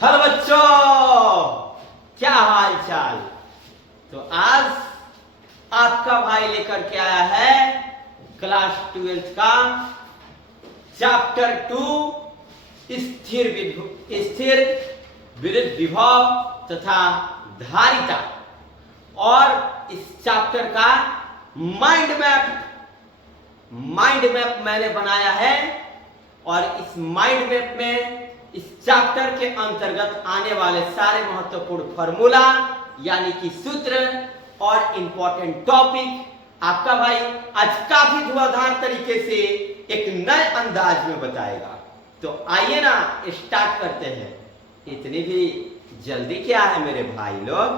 Hello बच्चों, क्या हाल चाल। तो आज आपका भाई लेकर के आया है क्लास 12 का चैप्टर 2 स्थिर विद्युत विभव तथा धारिता। और इस चैप्टर का माइंड मैप मैंने बनाया है। और इस माइंड मैप में इस चैप्टर के अंतर्गत आने वाले सारे महत्वपूर्ण फार्मूला यानी कि सूत्र और इंपॉर्टेंट टॉपिक आपका भाई आज काफी धुआंधार तरीके से एक नए अंदाज में बताएगा। तो आइए ना स्टार्ट करते हैं। इतनी भी जल्दी क्या है मेरे भाई लोग।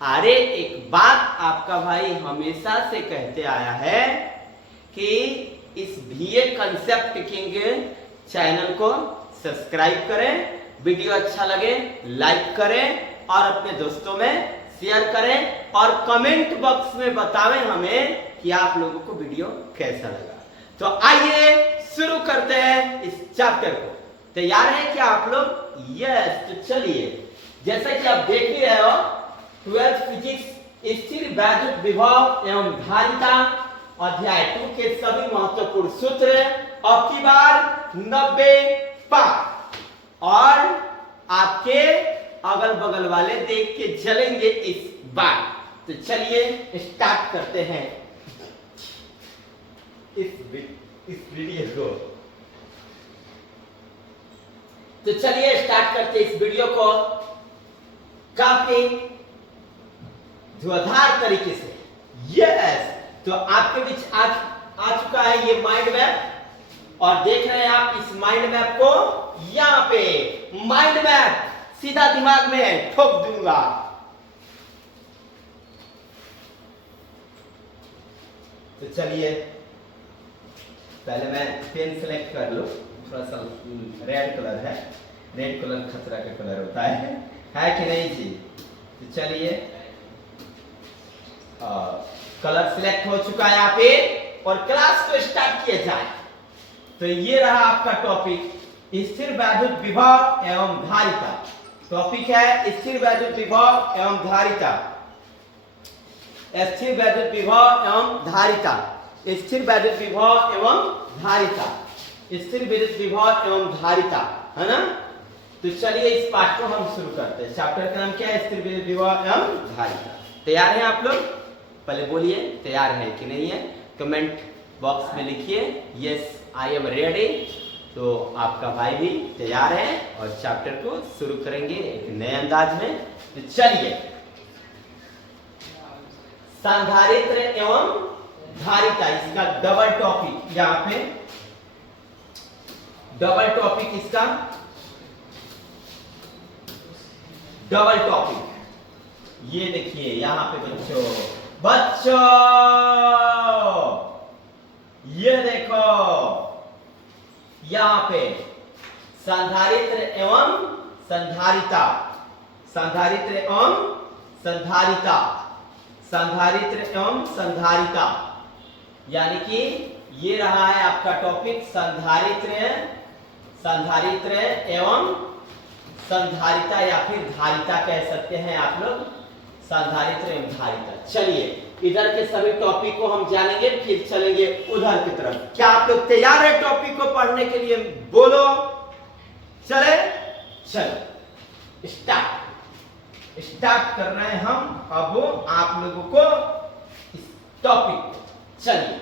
अरे एक बात आपका भाई हमेशा से कहते आया है कि इस बीए कंसेप्ट किंग चैनल को सब्सक्राइब करें, वीडियो अच्छा लगे लाइक करें और अपने दोस्तों में शेयर करें और कमेंट बॉक्स में बतावें हमें कि आप लोगों को वीडियो कैसा लगा। तो आइए शुरू करते हैं इस चैप्टर को। तैयार हैं क्या आप लोग? यस। तो चलिए, जैसा कि आप देख ही रहे हो 12th फिजिक्स स्थिर वैद्युत विभव एवं धारिता अध्याय 2 के सभी महत्वपूर्ण सूत्र अब की बार 90 पाठ और आपके अगल बगल वाले देख के चलेंगे इस बार। तो चलिए स्टार्ट करते हैं इस वीडियो को। तो चलिए स्टार्ट करते इस वीडियो को काफी धुआंधार तरीके से। यस। तो आपके बीच आ चुका है ये माइंड मैप और देख रहे हैं आप इस माइंड मैप को। यहां पे माइंड मैप सीधा दिमाग में ठोक दूंगा। तो चलिए पहले मैं पेन सेलेक्ट कर लूं। थोड़ा सा रेड कलर है, रेड कलर खतरा का कलर होता है कि नहीं जी? तो चलिए कलर सिलेक्ट हो चुका है यहाँ पे और क्लास को स्टार्ट किया जाए। तो ये रहा आपका टॉपिक स्थिर वैद्युत विभव एवं धारिता। टॉपिक है स्थिर वैद्युत विभव एवं धारिता। स्थिर वैद्युत विभव एवं धारिता। स्थिर वैद्युत विभव एवं धारिता। स्थिर विद्युत विभव एवं धारिता, है ना? तो चलिए इस पाठ को हम शुरू करते हैं। चैप्टर का नाम क्या है? स्थिर विद्युत विभव एवं धारिता। तैयार हैं आप लोग? पहले बोलिए तैयार है कि नहीं है। कमेंट बॉक्स में लिखिए यस आई एम रेडी। तो आपका भाई भी तैयार है और चैप्टर को शुरू करेंगे एक नए अंदाज में। तो चलिए, संधारित्र एवं धारिता इसका डबल टॉपिक। यहां पे डबल टॉपिक, इसका डबल टॉपिक। ये देखिए यहां पे बच्चों ये देखो यहां पे संधारित्र एवं संधारिता। संधारित्र एवं संधारिता। संधारित्र एवं संधारिता यानी कि ये रहा है आपका टॉपिक संधारित्र एवं संधारिता या फिर धारिता कह सकते हैं आप लोग। संधारित्र एवं धारिता। चलिए इधर के सभी टॉपिक को हम जानेंगे, फिर चलेंगे उधर की तरफ। क्या आप लोग तैयार है टॉपिक को पढ़ने के लिए? बोलो। चले चलो स्टार्ट कर रहे हैं हम अब आप लोगों को इस टॉपिक को। चलिए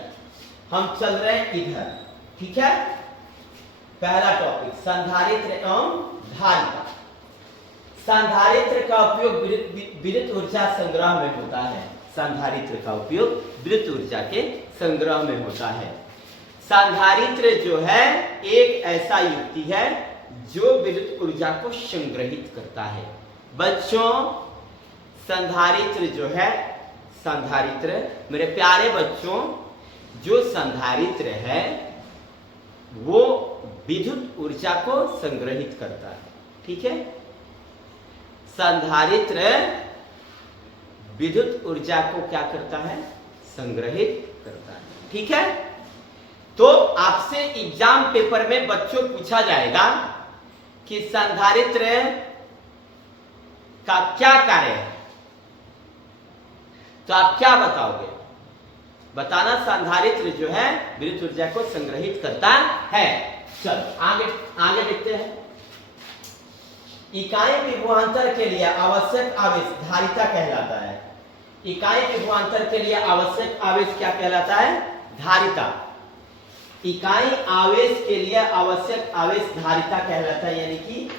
हम चल रहे हैं इधर, ठीक है? पहला टॉपिक संधारित्र एवं धारिता। संधारित्र का उपयोग विद्युत ऊर्जा संग्रह में होता है। संधारित्र का उपयोग विद्युत ऊर्जा के संग्रह में होता है। संधारित्र जो है एक ऐसा युक्ति है जो विद्युत ऊर्जा को संग्रहित करता है। बच्चों संधारित्र जो है, संधारित्र मेरे प्यारे बच्चों, जो संधारित्र है वो विद्युत ऊर्जा को संग्रहित करता है, ठीक है? संधारित्र विद्युत ऊर्जा को क्या करता है? संग्रहित करता है, ठीक है? तो आपसे एग्जाम पेपर में बच्चों पूछा जाएगा कि संधारित्र का क्या कार्य है, तो आप क्या बताओगे? बताना। संधारित्र जो है विद्युत ऊर्जा को संग्रहित करता है। चलो आगे आगे देखते हैं। इकाई विभवांतर के लिए आवश्यक आवेश धारिता कहलाता है। इकाई विभवांतर के लिए आवश्यक आवेश क्या कहलाता है? धारिता। इकाई आवेश के लिए आवश्यक आवेश धारिता कहलाता है, यानी कि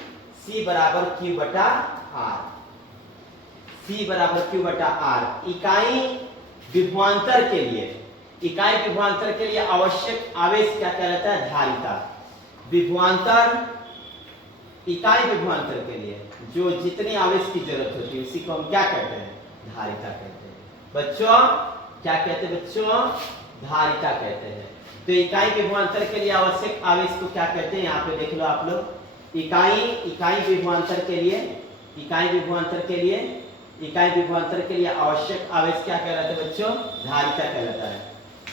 C बराबर Q बटा R। C बराबर Q बटा R। इकाई विभवांतर के लिए, इकाई विभवांतर के लिए आवश्यक आवेश क्या कहलाता है? धारिता। विभवांतर, इकाई विभवांतर के लिए जो जितनी आवेश की जरूरत होती है उसी को हम क्या कहते हैं? धारिता कहते हैं। बच्चों क्या कहते हैं? बच्चों धारिता कहते हैं। तो इकाई विभवांतर के लिए आवश्यक आवेश को क्या कहते हैं? यहाँ पे देख लो आप लोग। इकाई विभवांतर के लिए, इकाई विभवांतर के लिए, इकाई विभवांतर के लिए आवश्यक आवेश क्या कहलाता है बच्चों? धारिता कहलाता है।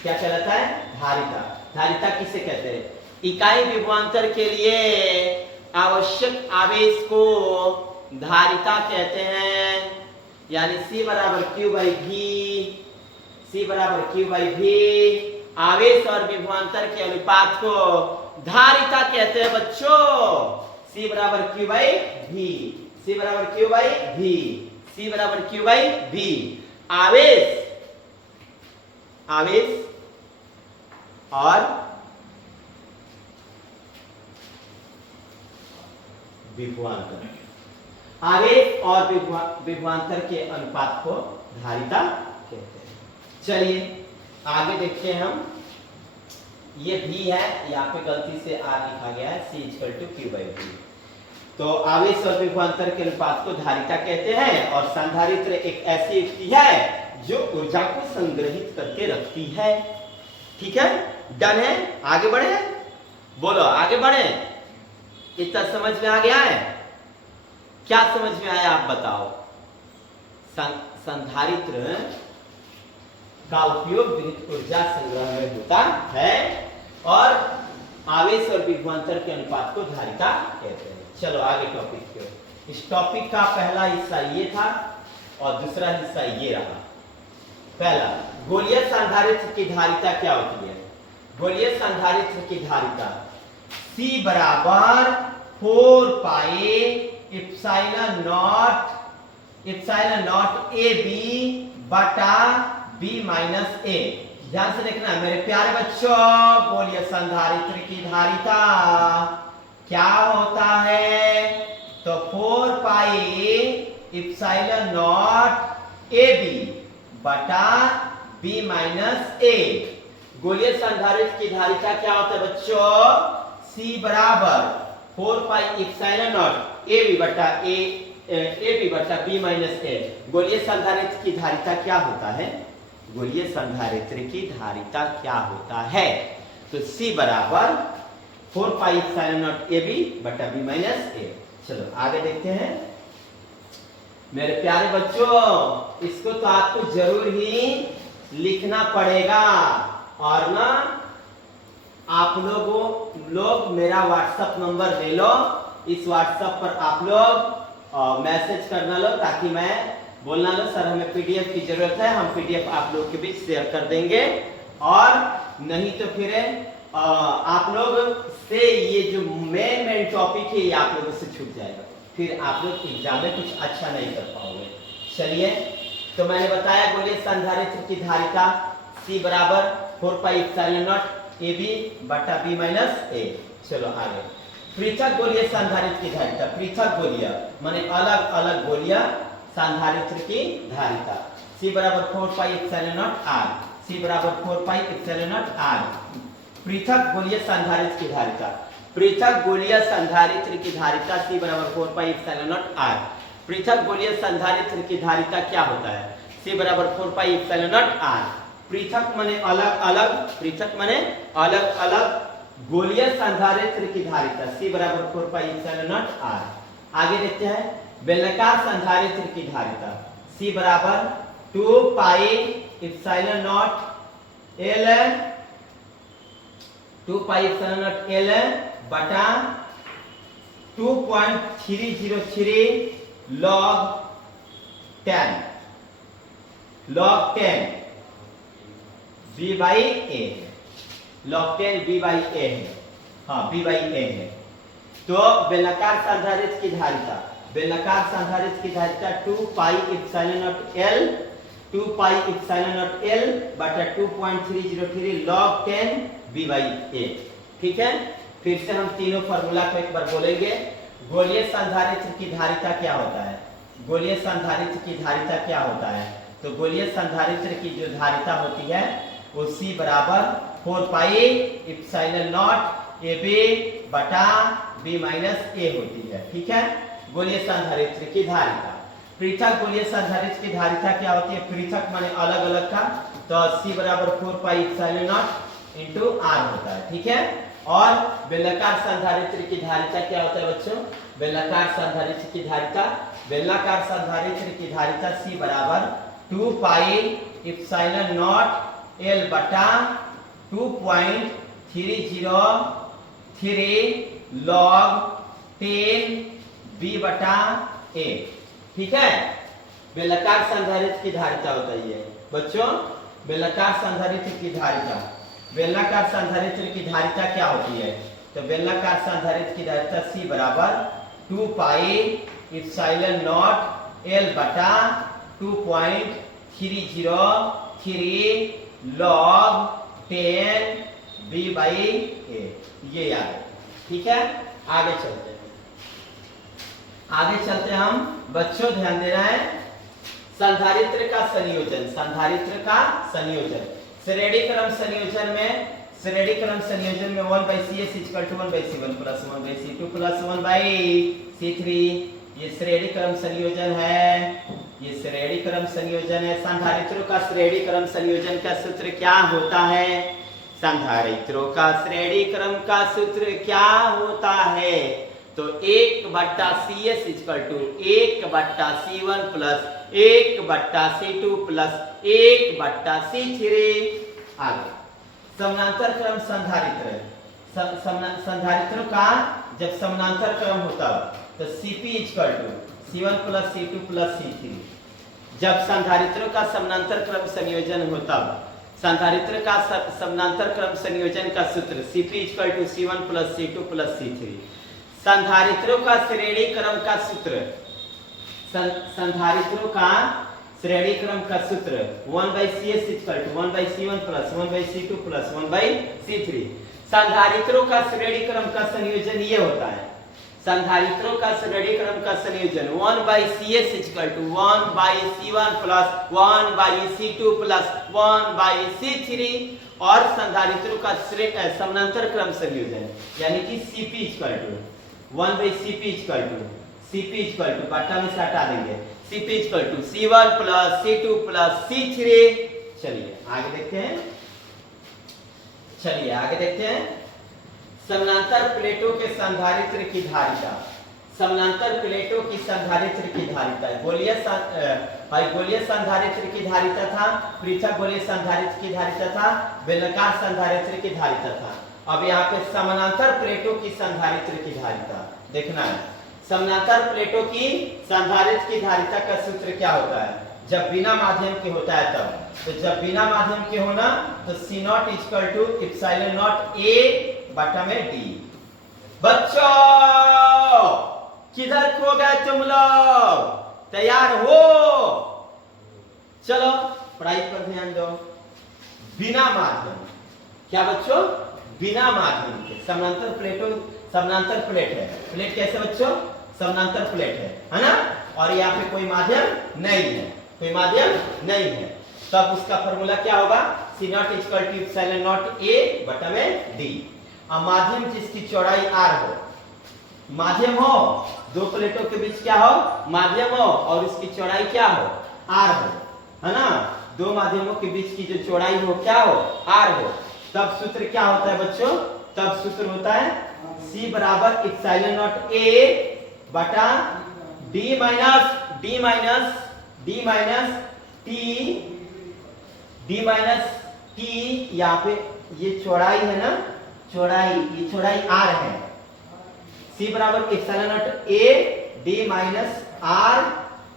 क्या कहलाता है? धारिता। धारिता किसे कहते हैं? इकाई विभवांतर के लिए आवश्यक आवेश को धारिता कहते हैं। यानी C बराबर Q बाई V, C बराबर Q बाई V, आवेश और विभवांतर के अनुपात को धारिता कहते हैं बच्चों। C बराबर Q बाई V, C बराबर Q बाई V, C बराबर Q बाई V। आवेश, आवेश और विभवांतर, आवेश और विभवांतर के अनुपात को धारिता कहते हैं। चलिए आगे देखते हैं हम। ये V है, यहाँ पे गलती से R लिखा गया है, C equal to Q by V। तो आवेश और विभवांतर के अनुपात को धारिता कहते हैं। और संधारित्र एक ऐसी युक्ति है जो ऊर्जा को संग्रहित करके रखती है। ठीक है, डन है। आगे बढ़े, बोलो आगे बढ़े। इतना समझ में आ गया है? क्या समझ में आया आप बताओ? संधारित्र का उपयोग विद्युत ऊर्जा संग्रह में होता है और आवेश और विभवांतर के अनुपात को धारिता कहते हैं। चलो आगे टॉपिक पे। इस टॉपिक का पहला हिस्सा ये था और दूसरा हिस्सा ये रहा। पहला, गोलीय संधारित्र की धारिता क्या होती है? गोलीय संधारित्र की धारिता C बराबर 4 पाई एप्सिलॉन नॉट AB बटा B माइनस A। ध्यान से देखना मेरे प्यारे बच्चों, गोलीय संधारित्र की धारिता क्या होता है? तो 4 पाई एप्सिलॉन नॉट AB बटा B माइनस A। गोलीय संधारित्र की धारिता क्या होता है बच्चों? C बराबर 4 पाई एप्सिलॉन नॉट AB बटा B माइनस A। गोलीय संधारित्र की धारिता क्या होता है? गोलीय संधारित्र की धारिता क्या होता है? तो C बराबर 4 पाई एप्सिलॉन नॉट AB बटा B माइनस A। चलो आगे देखते हैं मेरे प्यारे बच्चों। इसको तो आपको जरूर ही लिखना पड़ेगा और ना आप लोग मेरा व्हाट्सएप नंबर ले लो। इस व्हाट्सएप पर आप लोग मैसेज करना लो ताकि मैं बोलना लो सर हमें पीडीएफ की जरूरत है, हम पीडीएफ आप लोग के बीच शेयर कर देंगे। और नहीं तो फिर आप लोग से ये जो मेन टॉपिक है ये आप लोगों से छूट जाएगा, फिर आप लोग एग्जाम में कुछ अच्छा नहीं कर पाओगे। चलिए, तो मैंने बताया गोलीय संधारित्र की धारिता C बराबर 4 पाई एप्सिलॉन नॉट AB बटा B माइनस A। चलो आगे, पृथक गोलीय संधारित्र की धारिता। पृथक गोलीय माने अलग अलग गोलीय संधारित्र की धारिता C बराबर 4 पाई एप्सिलॉन नॉट R। C बराबर 4 पाई एप्सिलॉन नॉट R। पृथक गोलीय संधारित्र की धारिता। पृथक गोलीय संधारित्र की धारिता C बराबर 4 पाई एप्सिलॉन नॉट R। पृथक गोलीय संधारित्र की धारिता क्या होता है? C बराबर 4 पाई एप्सिलॉन नॉट R। पृथक माने अलग अलग, पृथक माने अलग अलग गोलीय संधारित्र की धारिता C बराबर 4 पाई एप्सिलॉन नॉट R। आगे देखते हैं बेलनाकार संधारित्र की धारिता C बराबर 2 pi epsilon not L 2 pi epsilon not L बटा 2.303 log 10 b by A log 10 b by A है, हाँ b बाई ए है। तो बेलनाकार संधारित्र की धारिता, बेलनाकार संधारित्र की धारिता 2 pi epsilon nought L 2 pi epsilon nought L बटा 2.303 log 10 b बाई ए। ठीक है, फिर से हम तीनों फार्मूला को एक बार बोलेंगे। गोलीय संधारित्र की धारिता क्या होता है? गोलीय संधारित्र की धारिता क्या होता है? तो गोलीय संधारित्र की जो धारिता होती है वो C बराबर 4 पाई इप्सिलॉन नॉट AB बटा B माइनस A होती है। ठीक है, गोलीय संधारित्र की धारिता। पृथक गोलीय संधारित्र की धारिता क्या होती है? पृथक माने अलग अलग का, तो C बराबर 4 पाई इप्सिलॉन नॉट इंटू R होता है। ठीक है, और बेलनाकार संधारित्र की धारिता क्या होता है बच्चों? बेलनाकार संधारित्र की धारिता, बेलनाकार संधारित्र की धारिता C बराबर 2 पाई इप्सिलॉन नॉट L बटा 2.303 log 10 b बटा a। ठीक है, बेलनाकार संधारित्र की धारिता होता है ये बच्चों। बेलनाकार संधारित्र की धारिता, बेलनाकार संधारित्र की धारिता क्या होती है? तो बेलनाकार संधारित्र की धारिता C बराबर 2 पाई इप्सिलॉन नॉट L बटा 2.303 log 10 b बाई a, ये याद है। ठीक है, आगे चलते हैं। आगे चलते हम बच्चों, ध्यान देना है। संधारित्र का संयोजन, संधारित्र का संयोजन श्रेणी क्रम संयोजन में, श्रेणी क्रम संयोजन में 1/CS = 1/C1 + 1/C2 + 1/C3। ये श्रेणी क्रम संयोजन है, ये श्रेणी क्रम संयोजन है। संधारित्रों का श्रेणी क्रम संयोजन का सूत्र क्या होता है? संधारित्रों का श्रेणी क्रम का सूत्र क्या होता है? तो 1/CS = 1/C1 + 1/C2 + 1/C3। आगे समानांतर क्रम संधारित्र, संधारित्रों का जब समानांतर क्रम होता है तो Cp = C1 + C2 + C3। जब संधारित्रों का समानांतर क्रम संयोजन होता है, संधारित्र का समानांतर क्रम संयोजन का सूत्र Cp = C1 + C2 + C3। संधारित्रों का श्रेणी क्रम का सूत्र, संधारित्रों का श्रेणी क्रम का सूत्र 1/CS = 1/C1 + 1/C2 + 1/C3। संधारित्रों का श्रेणी क्रम का संयोजन ये होता है। संधारित्रों का श्रेणी क्रम का संयोजन 1/CS = 1/C1 + 1/C2 + 1/C3 और संधारित्रों का समानांतर क्रम संयोजन यानी कि Cp = 1/Cp = बट्टा में से हटा देंगे, Cp = C1 + C2 + C3। चलिए आगे देखते हैं, चलिए आगे देखते हैं। समानांतर प्लेटों के संधारित्र की धारिता, समानांतर प्लेटों की संधारित्र की धारिता, गोलीय संधारित्र की धारिता था, पृथक गोलीय संधारित्र की धारिता था, बेलनाकार संधारित्र की धारिता था। अब यहाँ पे समानांतर प्लेटों की संधारित्र की धारिता देखना है। समानांतर प्लेटों की संधारित्र की धारिता का सूत्र क्या होता है? जब बिना माध्यम के होता है तब, तो जब बिना माध्यम के होना तो C0 = इप्सिलॉन नॉट A बटा में D। बच्चों किधर खो गए तुम लोग? तैयार हो? चलो पढ़ाई पर ध्यान दो। बिना माध्यम, क्या बच्चों? बिना माध्यम के समानांतर प्लेटों, समानांतर प्लेट है। प्लेट कैसे बच्चों? समानांतर प्लेट है ना? और यहाँ पे कोई माध्यम नहीं है, कोई माध्यम नहीं है, तब उसका फॉर्मूला क्या होगा? C0 = इप्सिलॉन नॉट A बटा में D। अब माध्यम जिसकी चौड़ाई R हो, माध्यम हो, दो प्लेटों के बीच क्या हो? माध्यम हो, और उसकी चौड़ाई क्या हो? R हो, है ना? दो माध्यमों के बीच की जो चौड़ाई हो क्या हो? R हो। तब सूत्र क्या होता है बच्चों? तब सूत्र होता है C बराबर इप्सिलॉन नॉट A बटा D माइनस T, यहाँ पे ये चौड़ाई है ना, चौड़ाई, ये चौड़ाई R है। C C बराबर epsilon naught A D minus R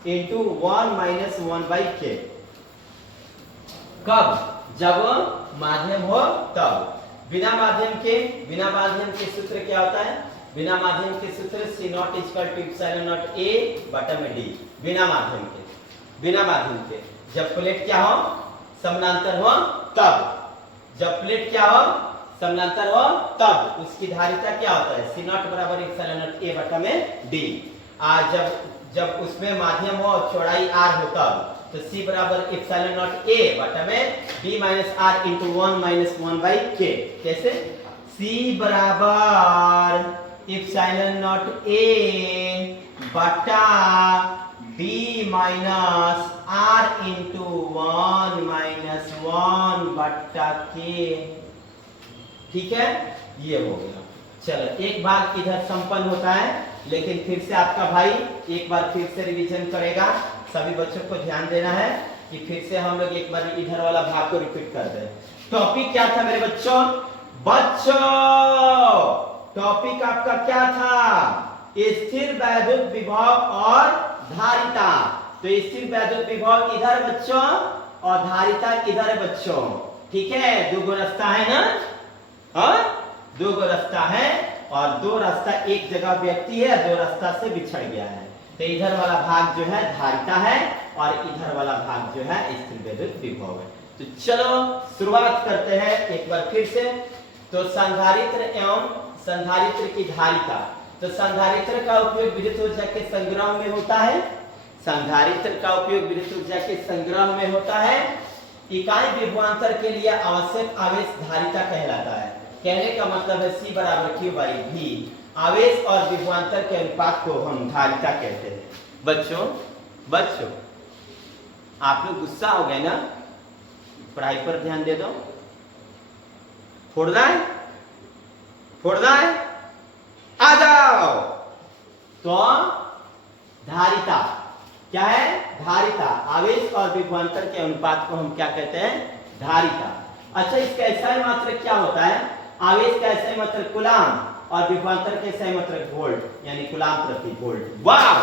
into 1 minus 1 by K। कब? जब माध्यम हो तब। बिना माध्यम के सूत्र क्या होता है? बिना माध्यम के सूत्र C naught equal to epsilon naught A बटा में D। बिना माध्यम के जब प्लेट क्या हो? समानांतर हो तब। जब प्लेट क्या हो? समानांतर हो तब उसकी धारिता क्या होता है? C नॉट बराबर एप्सिलॉन नॉट A बटा में D। जब उसमें माध्यम हो और चौड़ाई R हो तब तो C बराबर एप्सिलॉन नॉट A बटा में D minus R into 1 minus 1 by K। कैसे? C बराबर एप्सिलॉन नॉट A बटा D minus R into 1 minus 1 बटा K। ठीक है, ये हो गया। चलो एक भाग इधर संपन्न होता है, लेकिन फिर से आपका भाई एक बार फिर से रिवीजन करेगा। सभी बच्चों को ध्यान देना है कि फिर से हम लोग एक बार इधर वाला भाग को रिपीट कर दें। टॉपिक क्या था मेरे बच्चों? टॉपिक आपका क्या था? स्थिर वैद्युत विभव और धारिता। तो स्थिर वैद्युत विभव इधर बच्चों और धारिता इधर बच्चों। ठीक है, दो गो रास्ता है ना? दो गो रास्ता है और दो रास्ता एक जगह व्यक्ति है, दो रास्ता से बिछड़ गया है। तो इधर वाला भाग जो है धारिता है और इधर वाला भाग जो है स्थिर वैद्युत विभव है। तो चलो शुरुआत करते हैं एक बार फिर से। तो संधारित्र एवं संधारित्र की धारिता। तो संधारित्र का उपयोग विद्युत ऊर्जा के संग्रह में होता है। संधारित्र का उपयोग विद्युत ऊर्जा के संग्रह में होता है। इकाई विभवांतर के लिए आवश्यक आवेश धारिता कहलाता है। कहने का मतलब है C बराबर Q बाई V। आवेश और विभवांतर के अनुपात को हम धारिता कहते हैं। बच्चों आप लोग गुस्सा हो गए ना? पढ़ाई पर ध्यान दे दो। फोड़ना है? आ जाओ। तो धारिता क्या है? धारिता। आवेश और विभवांतर के अनुपात को हम क्या कहते हैं? धारिता। अच्छा, इसका SI मात्रक क्या होता है? आवेश का SI मात्रक कूलाम और विभवांतर के SI मात्रक वोल्ट, यानी कूलाम प्रति वोल्ट। वाह!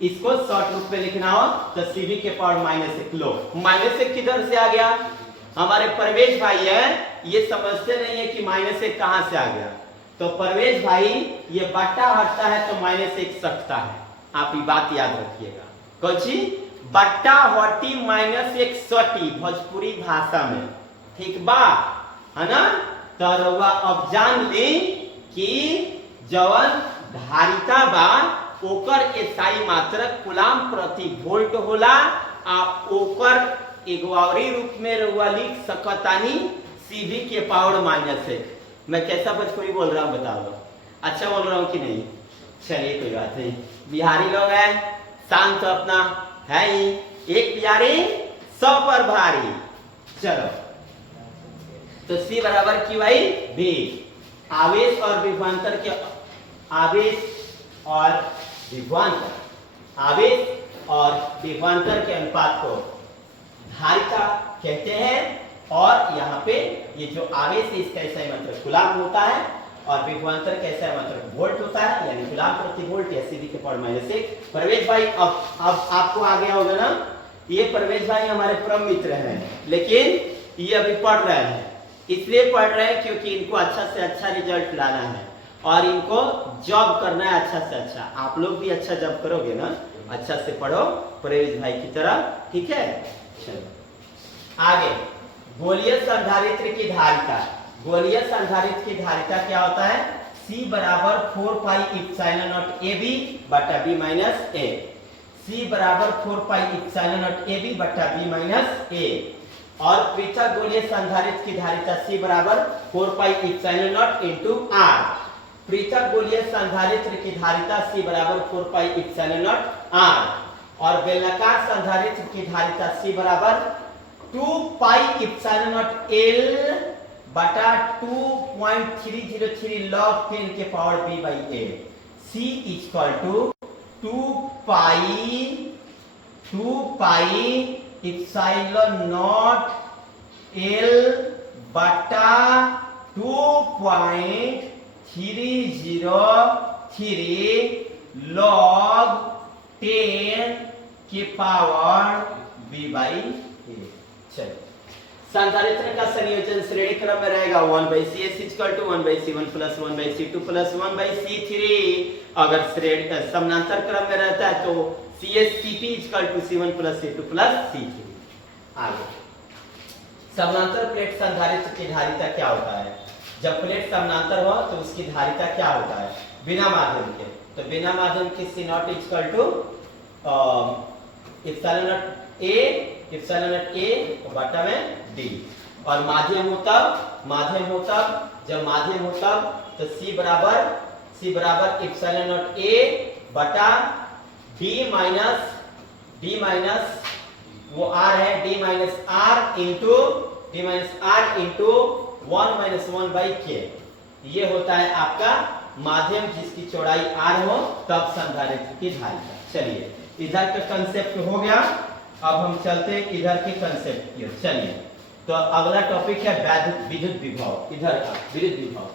इसको शॉर्ट रूप में लिखना हो तो CV के पावर -1 लो। -1 किधर से आ गया? हमारे परवेश भाई है, ये समझते नहीं है कि -1 कहां से आ गया। तो परवेश भाई ये बट्टा हटता है तो -1 सटता है। आप ये बात याद रखिएगा। कौची? बट्टा हटी -1 सटी भोजपुरी भाषा में। ठीक बा, है ना? तो रउआ अब जान ली कि जवन धारिता बा ओकर SI मात्रक कूलाम प्रति वोल्ट होला। आप ओकर एगवावरी रूप में रउआ लिख सकतानी CV के पावर -1। मैं कैसा भोजपुरी बोल रहा हूँ बता दो? अच्छा बोल रहा हूँ कि नहीं? चलिए कोई बात नहीं। बिहारी लोग हैं, शांत अपना है ही। एक बिहारी 100 पर भारी। चलो तो C बराबर Q बाई V। आवेश और विभवांतर के अनुपात को धारिता कहते हैं। और यहाँ पे ये जो आवेश है इसका SI मात्रक कूलाम होता है और विभवांतर का SI मात्रक वोल्ट होता है, यानी कूलाम प्रति वोल्ट या CV के पावर -1। परवेश भाई अब आपको आ गया होगा ना? ये परवेश भाई हमारे परम मित्र हैं, लेकिन ये अभी पढ़ रहे हैं। इसलिए पढ़ रहे हैं क्योंकि इनको अच्छा से अच्छा रिजल्ट लाना है और इनको जॉब करना है अच्छा से अच्छा। आप लोग भी अच्छा जॉब करोगे ना? अच्छा से पढ़ो परवेश भाई की तरह। ठीक है, चलो आगे। गोलीय संधारित्र की धारिता। गोलीय संधारित्र की धारिता क्या होता है? C बराबर 4 पाई एप्सिलॉन नॉट AB बटा B माइनस A। C बराबर 4 पाई एप्सिलॉन नॉट AB बटा B माइनस A। और पृथक गोलीय संधारित्र की धारिता C बराबर 4 पाई एप्सिलॉन नॉट इनटू R। पृथक गोलीय संधारित्र की धारिता C बराबर 4 पाई एप्सिलॉन नॉट R। और बेलनाकार संधारित्र की धारिता C बराबर 2 पाई एप्सिलॉन नॉट L बटा 2.303 log 10 के power B by A। C equal to 2 pi epsilon not L बटा 2.303 303 log 10 की पावर b बाई a। चलो संधारित्र का संयोजन श्रेणी क्रम में रहेगा 1/cs = 1/c1 + 1/c2 + 1/c3। अगर श्रेणी समानांतर क्रम में रहता है तो CSCP = C1 + C2 + C3। आगे समानांतर प्लेट संधारित्र की धारिता क्या होता है? जब प्लेट समानांतर हो तो उसकी धारिता क्या होता है बिना माध्यम के? तो बिना माध्यम के C0 = एप्सिलॉन A बटा में D। और माध्यम हो तब जब माध्यम हो तब तो C बराबर एप्सिलॉन A बटा D माइनस वो R है D minus R into 1 - 1/k। ये होता है आपका माध्यम जिसकी चौड़ाई R हो तब संधारित्र की धारिता। चलिए इधर का कंसेप्ट हो गया, अब हम चलते हैं इधर के कंसेप्ट की। चलिए तो अगला टॉपिक है विद्युत विभव। इधर का विद्युत विभव,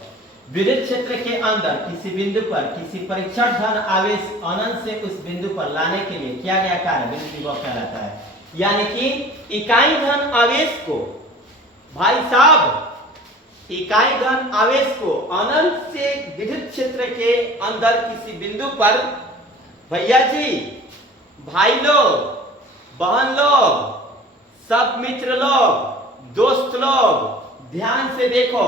विद्युत क्षेत्र के अंदर किसी बिंदु पर किसी परीक्षण धन आवेश अनंत से उस बिंदु पर लाने के लिए किया गया कार्य विद्युत विभव कहलाता है। यानी कि इकाई धन आवेश को, भाई साहब, इकाई धन आवेश को अनंत से विद्युत क्षेत्र के अंदर किसी बिंदु पर, भैया जी, भाई लोग, बहन लोग, सब मित्र लोग, दोस्त लोग, ध्यान से देखो,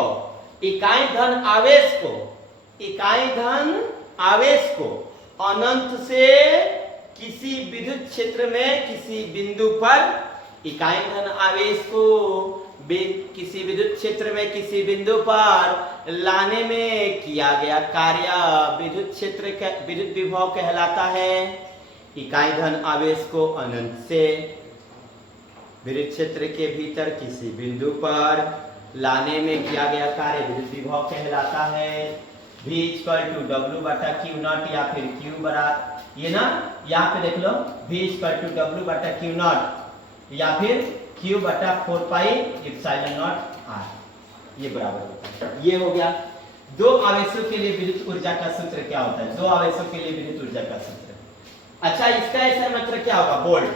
इकाई धन आवेश को अनंत से किसी विद्युत क्षेत्र में किसी बिंदु पर, इकाई धन आवेश को किसी विद्युत क्षेत्र में किसी बिंदु पर लाने में किया गया कार्य विद्युत विभव कहलाता है। इकाई धन आवेश को अनंत से विद्युत क्षेत्र के भीतर किसी बिंदु पर लाने में किया गया कार्य विद्युत विभव कहलाता है। V = W/Q0 या फिर Q बराबर, ये ना यहाँ पे देख लो, V = W/Q0 या फिर Q/4πε0r, ये बराबर होता है। ये हो गया। दो आवेशों के लिए विद्युत ऊर्जा का सूत्र क्या होता है? दो आवेशों के लिए विद्युत ऊर्जा का सूत्र, अच्छा इसका ऐसा मतलब क्या होगा? वोल्ट।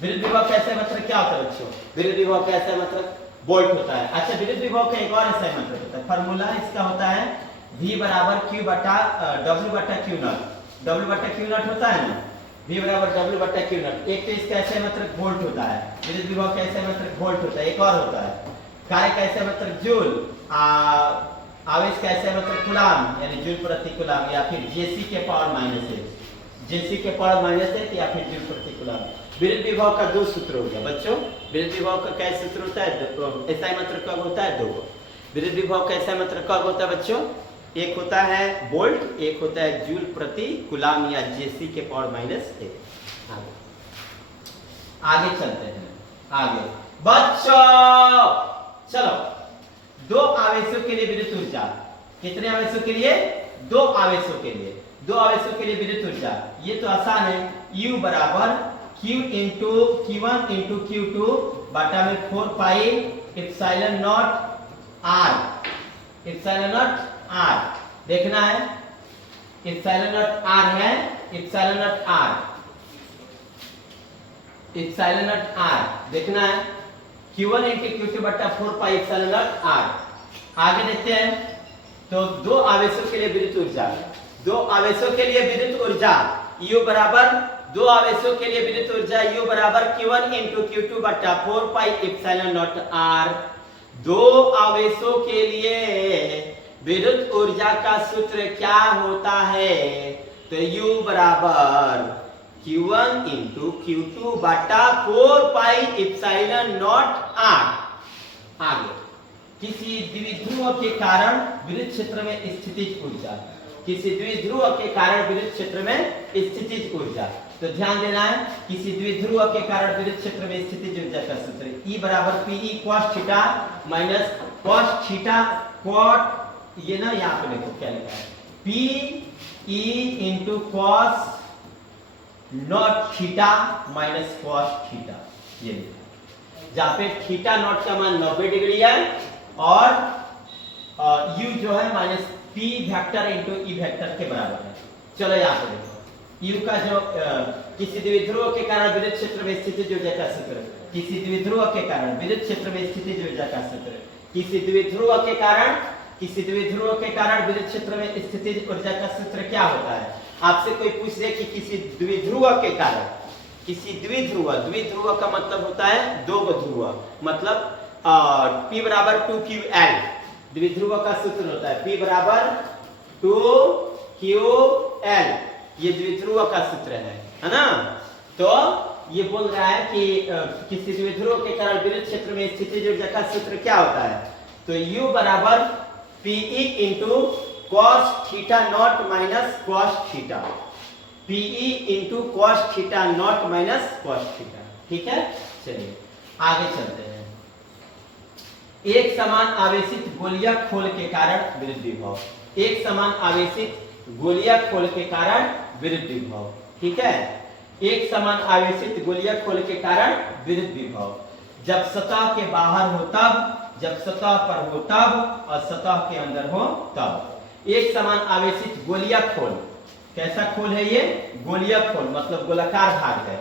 विद्युत विभव का ऐसा मतलब क्या होता है बच्चों? विद्युत विभव का ऐसा मतलब वोल्ट होता है। अच्छा विद्युत विभव का एक और ऐसा मतलब होता है, फार्मूला इसका होता है V = W/Q0 होता है ना, V = W/Q0। एक तो इसका ऐसा मतलब वोल्ट होता है, विद्युत विभव का ऐसा मतलब वोल्ट होता है। एक और होता है कार्य का ऐसा मतलब जूल, आवेश का ऐसा मतलब कूलाम यानी जूल प्रति कूलाम, या फिर Jc के पावर -8 या फिर जूल प्रति कूलाम। विद्युत विभव का दो सूत्र हो गया बच्चों। विद्युत विभव का क्या सूत्र होता है? ऐसा मतलब कब होता है? दो। विद्युत विभव का ऐसा मतलब कब होता है बच्चों? एक होता है वोल्ट, एक होता है जूल प्रति कूलाम या Jc के पावर -8। आगे चलते हैं। आगे बच्चों चलो, दो आवेशों के लिए विद्युत ऊर्जा, कितने आवेशों के लिए? दो आवेशों के लिए विद्युत ऊर्जा, ये तो आसान है। U बराबर Q into Q1 into Q2 बटा में 4πε0 R। एप्सिलॉन R देखना है, एप्सिलॉन R है, एप्सिलॉन R देखना है। Q1 इंटू Q2 बटा 4πε0 R। आगे देखते हैं तो दो आवेशों के लिए विद्युत ऊर्जा, U बराबर Q1 इंटू Q2 बटा 4πε0 R। दो आवेशों के लिए विद्युत ऊर्जा का सूत्र क्या होता है? तो U बराबर Q1 इंटू Q2 बटा 4πε0 R। आगे किसी द्विध्रुव के कारण विद्युत क्षेत्र में स्थितिज ऊर्जा, तो ध्यान देना है, किसी द्विध्रुव के कारण विद्युत क्षेत्र में स्थितिज ऊर्जा का सूत्र E बराबर Pe cos theta minus cos theta cot, ये ना यहाँ पे देखो क्या लिखा है, Pe into cos not theta minus cos theta, ये लिखा है, जहाँ पे थीटा नॉट का मान 90 डिग्री है और U जो है P vector into E vector के बराबर है। चलो यहाँ पे देखो U का जो किसी द्विध्रुव के कारण विद्युत क्षेत्र में स्थितिज ऊर्जा का सूत्र, किसी द्विध्रुव के कारण विद्युत क्षेत्र में स्थितिज ऊर्जा का सूत्र, किसी द्विध्रुव के कारण विद्युत क्षेत्र में स्थितिज ऊर्जा का सूत्र क्या होता है? आपसे कोई पूछ दे कि किसी द्विध्रुव के कारण, किसी द्विध्रुव का मतलब होता है दो ध्रुव, मतलब P बराबर 2QL, द्विध्रुव का सूत्र होता है P बराबर 2QL, ये द्विध्रुव का सूत्र है ना। तो ये बोल रहा है कि किसी द्विध्रुव के कारण विद्युत क्षेत्र में स्थितिज ऊर्जा का सूत्र क्या होता है? तो U बराबर PE into cos theta naught minus cos theta, PE into cos theta naught minus cos theta. ठीक है, चलिए आगे चलते हैं। एक समान आवेशित गोलीय खोल के कारण विद्युत विभव, एक समान आवेशित गोलीय खोल के कारण विद्युत विभव। ठीक है, एक समान आवेशित गोलीय खोल के कारण विद्युत विभव जब सतह के बाहर हो तब, जब सतह पर हो तब और सतह के अंदर हो तब। एक समान आवेशित गोलीय खोल, कैसा खोल है ये? गोलीय खोल मतलब गोलाकार भाग है,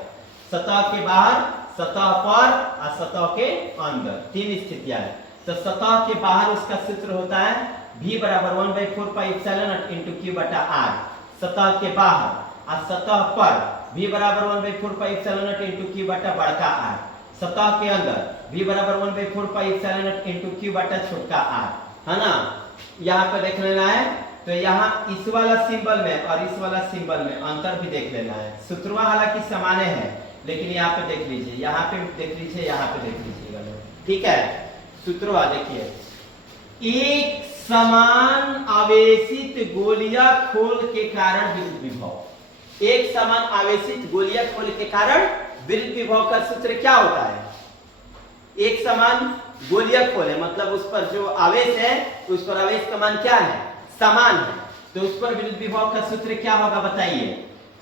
सतह के बाहर, सतह पर और सतह के अंदर, तीन स्थितियां है। तो सतह के बाहर उसका सूत्र होता है V बराबर 1/4 पाई एप्सिलॉन नॉट इनटू Q बटा R, सतह के बाहर। और सतह पर V बराबर 1/4 पाई एप्सिलॉन नॉट इनटू Q बटा बड़का R, सतह के अंदर V बराबर 1/4 पाई एप्सिलॉन नॉट इनटू Q बटा छोटा R, है ना। यहाँ पे देख लेना है, तो यहाँ इस वाला सिंबल में और इस वाला सिंबल में अंतर भी देख लेना है। सूत्रवा हालांकि समान है, लेकिन यहाँ पे देख लीजिए, यहाँ पे देख लीजिए, यहाँ पे देख लीजिएगा। ठीक है, सूत्रवा देखिए, एक समान आवेशित गोलीय खोल के कारण विद्युत विभव, एक समान आवेशित गोलीय खोल के कारण विद्युत विभव का सूत्र क्या होता है? एक समान गोलीय खोल है मतलब उस पर जो आवेश है, उस पर आवेश का मान क्या है? समान है, तो उस पर विद्युत विभव का सूत्र क्या होगा बताइए?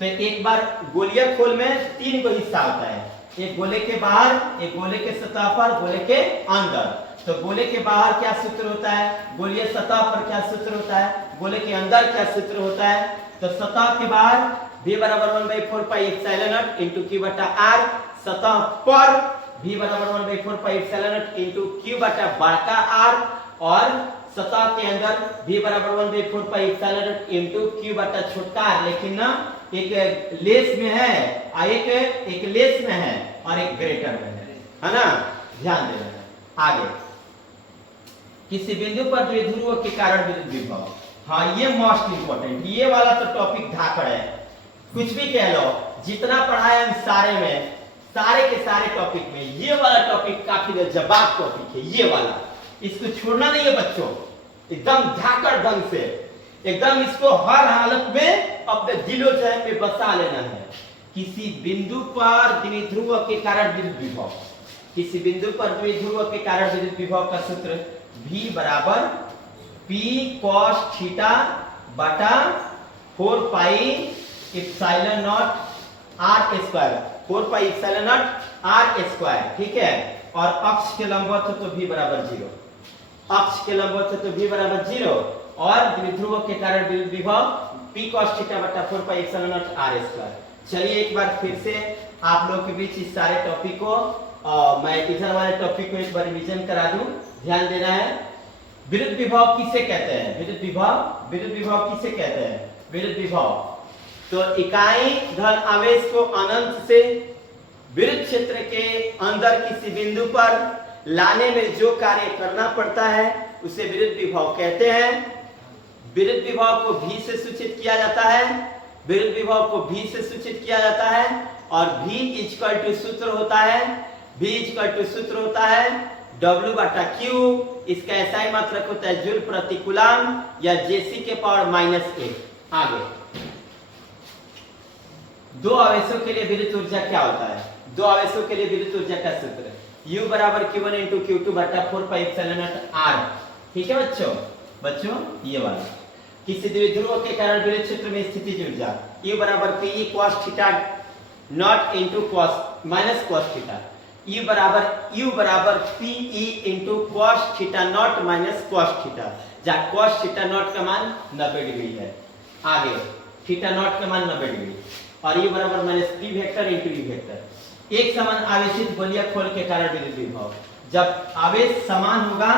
तो एक बार गोलीय खोल में तीन गो हिस्सा होता है, एक गोले के बाहर, एक गोले के सतह पर, गोले के अंदर। तो गोले के बाहर क्या सूत्र होता है? गोलीय सतह पर क्या सूत्र होता है? गोले के अंदर क्या सूत्र होता है? तो सतह के बाहर V बराबर 1/4 पाई एप्सिलॉन नॉट इनटू Q बटा R, सतह पर V बराबर 1/4 पाई एप्सिलॉन नॉट इनटू Q बटा बड़का R, और सतह के अंदर V बराबर 1/4 पाई एप्सिलॉन नॉट इनटू Q बटा छोटा R। लेकिन ना एक लेस में है और एक लेस में है और एक ग्रेटर में है ना, ध्यान देना है। आगे, किसी बिंदु पर द्विध्रुव के कारण विद्युत विभव, हाँ ये मोस्ट इंपोर्टेंट, ये वाला तो टॉपिक धाकड़ है, कुछ भी कह लो, जितना पढ़ाया हम सारे में, सारे के सारे टॉपिक में ये वाला टॉपिक काफी लाजवाब टॉपिक है। ये वाला इसको छोड़ना नहीं है बच्चों, एकदम धाकड़ ढंग से, एकदम इसको हर हालत में अपने दिलो जहन में बसा लेना है। किसी बिंदु पर द्विध्रुव के कारण विद्युत विभव, किसी बिंदु पर द्विध्रुव के कारण विद्युत विभव का सूत्र V बराबर P cos थीटा बटा 4 पाई epsilon not R square, 4 pi epsilon not R square. ठीक है, और अक्ष के लंबवत है तो V बराबर 0, अक्ष के लंबवत है तो V बराबर 0, और द्विध्रुव के कारण विद्युत विभव P cos थीटा बटा 4 पाई एप्सिलॉन नॉट R स्क्वायर। चलिए एक बार फिर से आप लोग के बीच इस सारे टॉपिक को मैं इधर वाले टॉपिक को एक बार रिवीजन करा दूं, ध्यान देना है। विद्युत विभव किसे कहते हैं? विद्युत विभव किसे कहते हैं? विद्युत विभव तो इकाई धन आवेश को अनंत से विद्युत क्षेत्र के अंदर किसी बिंदु पर लाने में जो कार्य करना पड़ता है उसे विद्युत विभव कहते हैं। विद्युत विभव को V से सूचित किया जाता है, विद्युत विभव को V से सूचित किया जाता है, और V इक्वल टू सूत्र होता है, V इक्वल टू सूत्र होता है W बटा Q, इसका SI मात्रक होता है जूल प्रति कूलम या Jc के पावर -1। आगे, दो आवेशों के लिए विद्युत ऊर्जा क्या होता है? दो आवेशों के लिए विद्युत ऊर्जा का सूत्र U बराबर Q1 इंटू Q2 बटा 4 पाई एप्सिलॉन नॉट R। ठीक है बच्चों, ये वाला किसी द्विध्रुव के कारण विद्युत क्षेत्र में स्थितिज ऊर्जा U बराबर PE cos theta naught into cos minus cos theta, U बराबर PE into cos theta naught minus cos theta. जहां cos थीटा नॉट का मान 90 डिग्री है। आगे थीटा नॉट का मान 90 डिग्री और ये बराबर minus P vector into E vector. एक समान आवेशित गोलीय खोल के कारण विद्युत विभव, जब आवेश समान होगा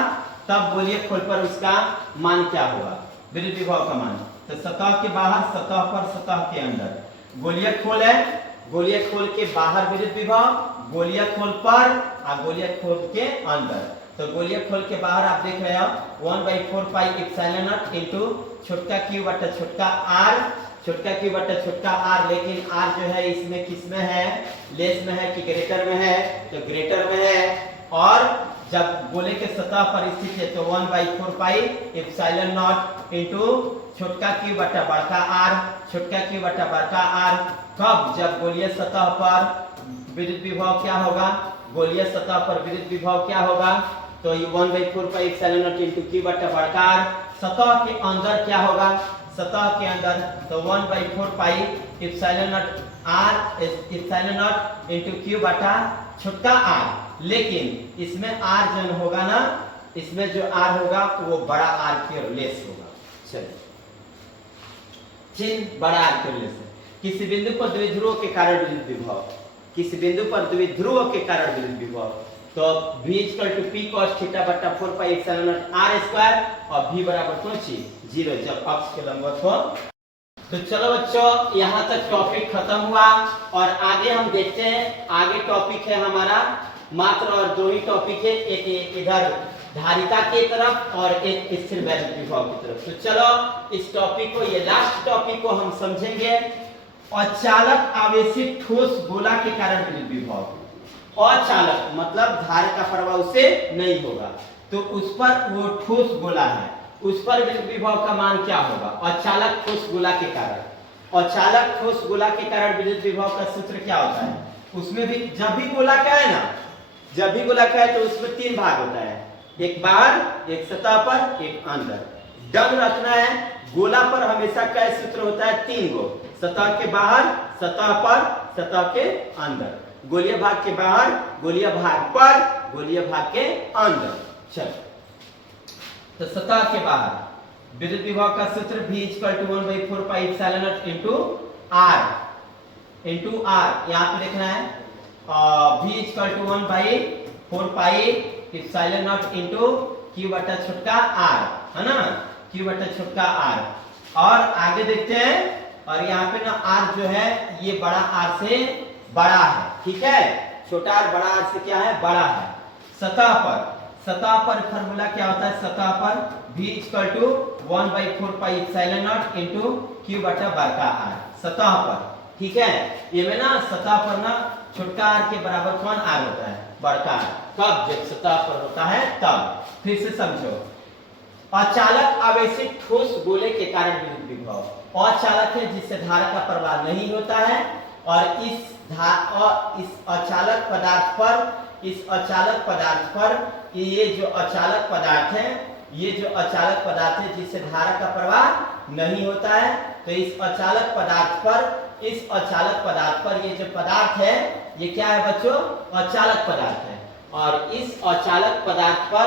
तब गोलीय खोल पर उसका मान क्या होगा, विद्युत विभव का मान। तो सतह के बाहर, सतह पर, सतह के अंदर। गोलीय खोल है, गोलीय खोल के बाहर विद्युत विभव, गोलीय खोल पर और गोलीय खोल के अंदर। तो गोलीय खोल के बाहर आप देख रहे हो 1/4 पाई एप्सिलॉन नॉट इनटू छोटा q बटा छोटा r, छोटा q बटा छोटा r। लेकिन r जो है इसमें किसमें है, लेस में है कि ग्रेटर में है, तो ग्रेटर में है। और जब गोले के सतह पर स्थित है तो 1/4 पाई एप्सिलॉन नॉट इनटू छोटा q बटा बड़का r, छोटा q बटा बड़का r। कब, जब गोलीय सतह पर विद्युत विभव क्या होगा, गोलीय सतह पर विद्युत विभव क्या होगा, तो ये 1/4 पाई एप्सिलॉन नॉट इनटू q बटा बड़का r। सतह के अंदर क्या होगा, सतह के अंदर तो 1/4 पाई epsilon not r epsilon not into q बटा छोटा r। लेकिन इसमें r जो होगा ना, इसमें जो r होगा वो बड़ा r के लेस होगा। चलिए, चिन्ह बड़ा r के लेस है। किसी बिंदु पर द्विध्रुव के कारण विद्युत विभव, किसी बिंदु पर द्विध्रुव के कारण विद्युत विभव, तो v = p cos थीटा बटा 4 पाई एप्सिलॉन नॉट r स्क्वायर और v बराबर कौन सी 0 जब अक्ष के लंबवत हो। तो चलो बच्चों, यहाँ तक टॉपिक खत्म हुआ और आगे हम देखते हैं। आगे टॉपिक है हमारा मात्र और दो ही टॉपिक है, एक इधर धारिता की तरफ और एक स्थिर वैद्युत विभव की तरफ। तो चलो इस टॉपिक को, ये लास्ट टॉपिक को हम समझेंगे। अचालक आवेशित ठोस गोला के कारण विद्युत विभव। अचालक मतलब धारा का प्रवाह उससे नहीं होगा, तो उस पर वो ठोस गोला है, उस पर विद्युत विभव का मान क्या होगा, अचालक ठोस गोला के कारण। अचालक ठोस गोला के कारण विद्युत विभव का सूत्र क्या होता है, उसमें भी जब भी गोला का है ना, जब भी गोला का है तो उसमें तीन भाग होता है, एक बाहर, एक सतह पर, एक अंदर। डन रखना है, गोला पर हमेशा क्या सूत्र होता है, तीन गो, सतह के बाहर, सतह पर, सतह के अंदर। गोलीय भाग के बाहर, गोलीय भाग पर, गोलीय भाग के अंदर। चलो, तो सतह के बाहर विद्युत विभव का सूत्र v = 1/4 pi epsilon not into r। यहाँ पे देखना है v = 1/4 pi epsilon not into q बटा छोटा r, है ना, q बटा छोटा r। और आगे देखते हैं, और यहाँ पे ना r जो है ये बड़ा R से बड़ा है, ठीक है, छोटा r बड़ा R से क्या है, बड़ा है। सतह पर, सतह पर फार्मूला क्या होता है, सतह पर v = 1/4 pi epsilon not into q बटा बड़का r, सतह पर, ठीक है। ये में ना सतह पर ना छोटा r के बराबर कौन r होता है, बड़का r। कब, जब सतह पर होता है तब। फिर से समझो, अचालक आवेशित ठोस गोले के कारण विद्युत विभव। अचालक है जिससे धारा का प्रवाह नहीं होता है, और इस अचालक पदार्थ पर, इस अचालक पदार्थ पर, ये जो अचालक पदार्थ है, ये जो अचालक पदार्थ है जिससे धारा का प्रवाह नहीं होता है, तो इस अचालक पदार्थ पर, इस अचालक पदार्थ पर ये जो पदार्थ है ये क्या है बच्चों, अचालक पदार्थ है। और इस अचालक पदार्थ पर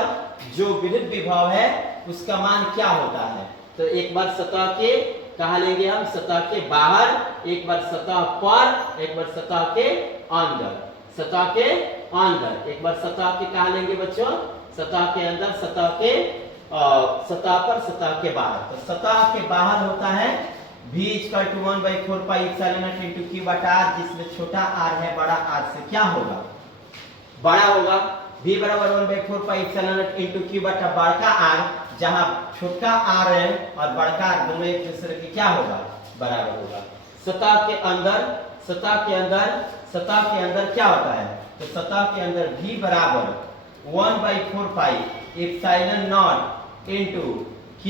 जो विद्युत विभव है उसका मान क्या होता है, तो एक बार सतह के कहाँ लेंगे हम, सतह के बाहर, एक बार सतह पर, एक बार सतह के अंदर, सतह के अंदर, एक बार सतह के कहाँ लेंगे बच्चों, सतह के अंदर, सतह के सतह पर, सतह के बाहर। तो सतह के बाहर होता है v = 1/4 pi epsilon not into q बटा r, जिसमें छोटा r है बड़ा R से क्या होगा, बड़ा होगा। v बराबर 1/4 पाई एप्सिलॉन नॉट इनटू q बटा बड़का r, जहां छोटा r है और बड़का r दोनों एक दूसरे के क्या होगा, बराबर होगा। सतह के अंदर, सतह के अंदर, सतह के अंदर क्या होता है, तो सतह के अंदर v बराबर 1/4 पाई epsilon not into q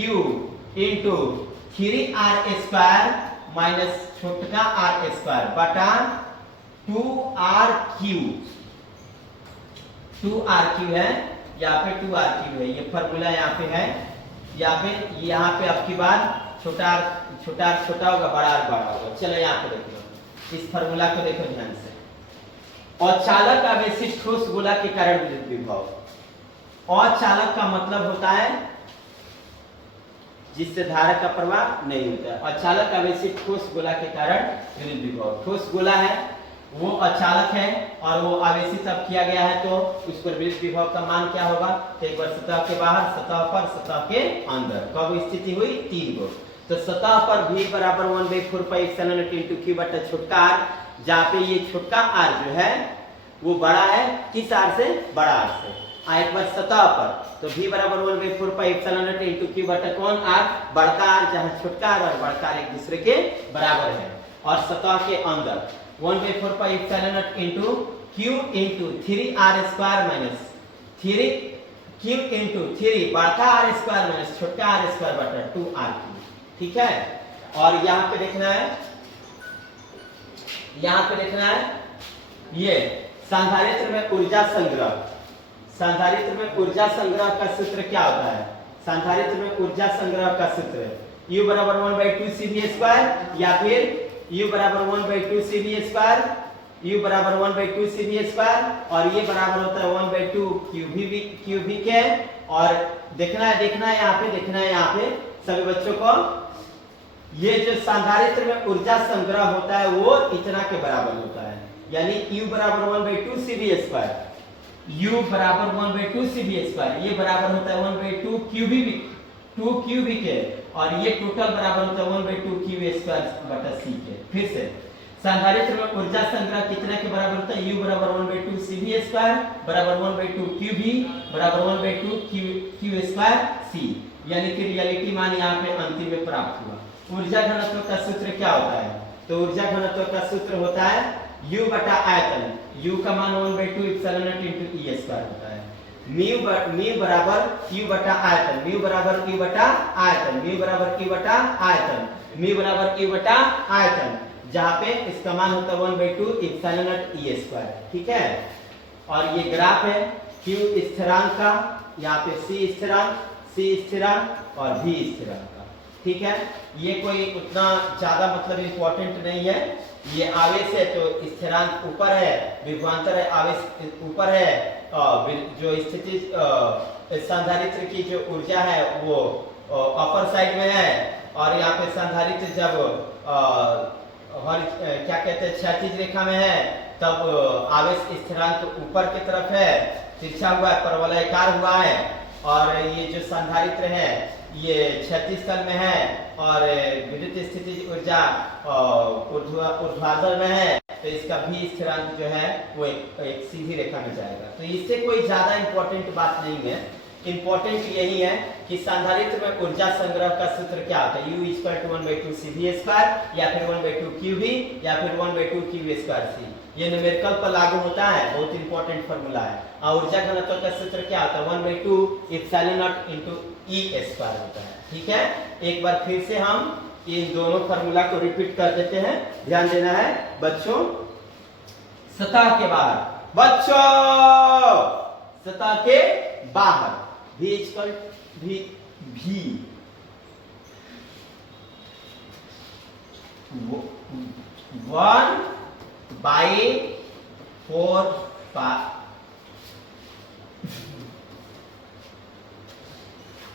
into 3r square minus छोटा r स्क्वायर बटा 2r3। 2r3 है, यहाँ पे 2r3 है, ये फॉर्मूला यहाँ पे है, यहाँ पे अब की बार छोटा r छोटा होगा, बड़ा r बड़ा होगा। चलो यहाँ पे देखो, इस फॉर्मूला को देखो ध्यान से। अचालक आवेशित ठोस गोला के कारण विद्युत विभव। अचालक का मतलब होता है जिससे धारा का प्रवाह नहीं होता है। अचालक आवेशित ठोस गोला के कारण विद्युत विभव, ठोस गोला है वो अचालक है और वो आवेशित अब किया गया है तो उस पर विद्युत विभव का मान क्या होगा, तो एक बार सतह के बाहर, सतह पर, सतह के अंदर कब स्थिति हुई, 3 गो। तो सतह पर V बराबर 1/4 पाई एप्सिलॉन नॉट इनटू Q बटा छोटका r, जहाँ पे ये छोटका r जो है वो बड़ा है किस r से, बड़ा r से। एक बार सतह पर तो V बराबर 1/4 पाई एप्सिलॉन नॉट इनटू Q बटा कौन r, बड़का r, जहाँ छोटका r और बड़का r एक दूसरे के बराबर है। और सतह के अंदर 1/4 पाई epsilon not into Q into 3r square minus 3Q into 3 बड़का r स्क्वायर माइनस छोटका r स्क्वायर बटा 2r3, ठीक है। और यहाँ पे देखना है, यहाँ पे देखना है ये संधारित्र में ऊर्जा संग्रह, संधारित्र में ऊर्जा संग्रह का सूत्र क्या होता है, संधारित्र में ऊर्जा संग्रह का सूत्र U बराबर 1/2 CV स्क्वायर या फिर U बराबर 1/2 CV स्क्वायर, U बराबर 1/2 CV स्क्वायर और ये बराबर होता है 1/2 QV के। और देखना है यहाँ पे, देखना है यहाँ पे सभी बच्चों को, ये जो संधारित्र में ऊर्जा संग्रह होता है वो इतना के बराबर होता है, यानी U बराबर 1/2 CV स्क्वायर, U बराबर 1/2 CV स्क्वायर, ये बराबर होता है 1/2 2QV के, और ये टोटल बराबर होता है 1/2 QV स्क्वायर बटा C के। फिर से संधारित्र में ऊर्जा संग्रह कितना के बराबर होता है, U बराबर 1/2 CV स्क्वायर बराबर 1/2 QV बराबर 1/2 Q स्क्वायर C, यानी कि रियलिटी मान यहाँ पे अंतिम में प्राप्त हुआ। ऊर्जा घनत्व का सूत्र क्या होता है, तो ऊर्जा घनत्व का सूत्र होता है U बटा आयतन, U का मान 1/2 epsilon not into E square होता है। म्यू बराबर Q बटा आयतन, म्यू बराबर Q बटा आयतन, म्यू बराबर Q बटा आयतन, म्यू बराबर Q बटा आयतन, जहाँ पे इसका मान होता है 1/2 एप्सिलॉन नॉट E स्क्वायर, ठीक है। और ये ग्राफ है Q स्थिरांक का, यहाँ पे C स्थिरांक और V स्थिरांक का, ठीक है। ये कोई उतना ज्यादा मतलब इम्पोर्टेंट नहीं है, ये आवेश है तो स्थिरांक ऊपर है, विभवांतर है आवेश ऊपर है, जो स्थिति संधारित्र की जो ऊर्जा है वो अपर साइड में है, और यहाँ पे संधारित्र जब क्या कहते हैं क्षैतिज रेखा में है तब आवेश स्थिरांक ऊपर की तरफ है, तिरछा हुआ है, परवलयाकार हुआ है, और ये जो संधारित्र है ये क्षैतिज तल में है और विद्युत स्थितिज ऊर्जा ऊर्ध्वाधर में है, तो इसका भी स्थिरांक जो है वो एक सीधी रेखा में जाएगा। तो इससे कोई ज्यादा इंपॉर्टेंट बात नहीं है, इंपॉर्टेंट यही है कि संधारित्र में ऊर्जा संग्रह का सूत्र क्या होता है, U = 1/2 CV स्क्वायर या फिर 1/2 QV या फिर 1/2 QV स्क्वायर C, ये न्यूमेरिकल पर लागू होता है, बहुत इंपॉर्टेंट फार्मूला है। और ऊर्जा घनत्व का सूत्र क्या होता है, 1/2 epsilon not into E square होता है, ठीक है। एक बार फिर से हम इन दोनों फार्मूला को रिपीट कर देते हैं, ध्यान देना है बच्चों। सतह के बाहर, बच्चों सतह के बाहर V = 1/4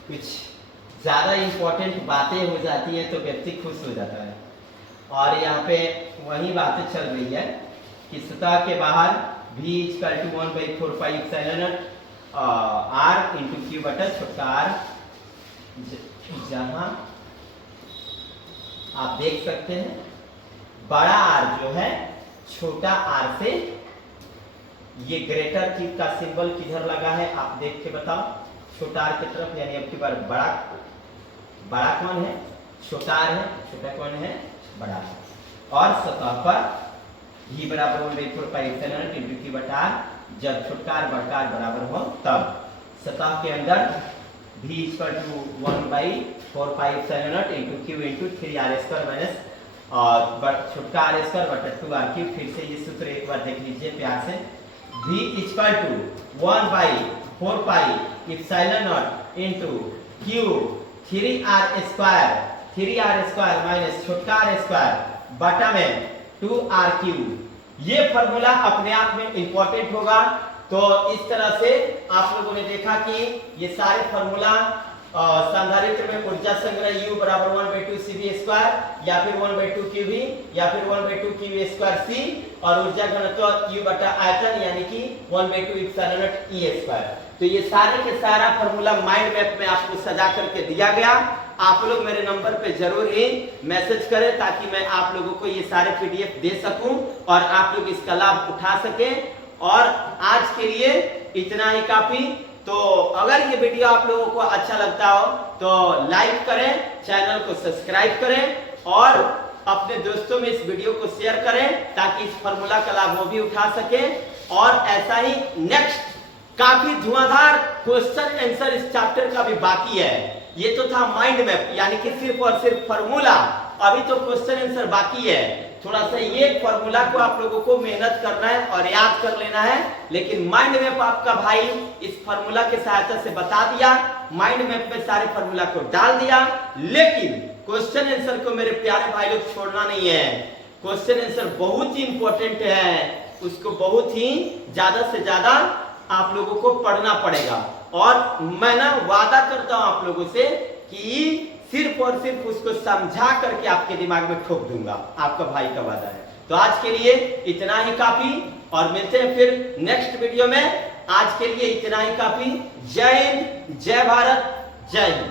कुछ ज्यादा इंपॉर्टेंट बातें हो जाती हैं तो व्यक्ति खुश हो जाता है, और यहाँ पे वही बातें चल रही है कि सतह के बाहर V = 1/4 pi epsilon not R into Q बटा छोटा r, जहां आप देख सकते हैं बड़ा R जो है छोटा r से, ये ग्रेटर की का सिंबल किधर लगा है आप देख के बताओ, छोटा r की तरफ, यानी अब की बार बड़ा कौन है, छोटा r है, छोटा कौन है, बड़ा है। और सतह पर V बराबर 1/4 पाई एप्सिलॉन नॉट इनटू Q बटा r, जब छोटा r बड़ा r बराबर हो तब सतह के अंदर V = 1/4 pi epsilon not into Q into 3r square minus छोटा r स्क्वायर बटा 2r3। फिर से ये सूत्र एक बार देख लीजिए प्यार से, V = 1/4 pi epsilon not into Q 3r square minus छोटा r स्क्वायर बटा में 2r3। ये फार्मूला अपने आप में इंपॉर्टेंट होगा। तो इस तरह से आप लोगों ने देखा कि ये सारे फार्मूला संधारित्र में ऊर्जा संग्रह U बराबर 1/2 CV स्क्वायर या फिर 1/2 QV या फिर 1/2 QV स्क्वायर C और ऊर्जा घनत्व U बटा आयतन यानी कि 1/2 इप्सिलॉन नॉट E स्क्वायर। तो ये सारे के सारा फॉर्मूला माइंड मैप में आपको सजा करके दिया गया। आप लोग मेरे नंबर पे जरूर ही मैसेज करें ताकि मैं आप लोगों को ये सारे PDF दे सकूं और आप लोग इसका लाभ उठा सकें। और आज के लिए इतना ही काफी। तो अगर ये वीडियो आप लोगों को अच्छा लगता हो तो लाइक करें, चैनल को सब्सक्राइब करें और अपने दोस्तों में इस वीडियो को शेयर करें ताकि इस फॉर्मूला का लाभ वो भी उठा सके। और ऐसा ही नेक्स्ट काफी धुआंधार क्वेश्चन आंसर इस चैप्टर का भी बाकी है। ये तो था माइंड मैप यानी कि सिर्फ और सिर्फ फॉर्मूला, अभी तो क्वेश्चन आंसर बाकी है। थोड़ा सा ये फॉर्मूला को आप लोगों को मेहनत करना है और याद कर लेना है। लेकिन माइंड मैप आपका भाई इस फॉर्मूला के सहायता से बता दिया, माइंड मैप में सारे फॉर्मूला को डाल दिया। लेकिन क्वेश्चन आंसर को मेरे प्यारे भाई लोग छोड़ना नहीं है। क्वेश्चन आंसर बहुत ही इंपॉर्टेंट है, उसको बहुत ही ज्यादा से ज्यादा आप लोगों को पढ़ना पड़ेगा। और मैं ना वादा करता हूं आप लोगों से कि सिर्फ और सिर्फ उसको समझा करके आपके दिमाग में ठोक दूंगा, आपका भाई का वादा है। तो आज के लिए इतना ही काफी और मिलते हैं फिर नेक्स्ट वीडियो में। आज के लिए इतना ही काफी। जय हिंद, जय भारत, जय हिंद।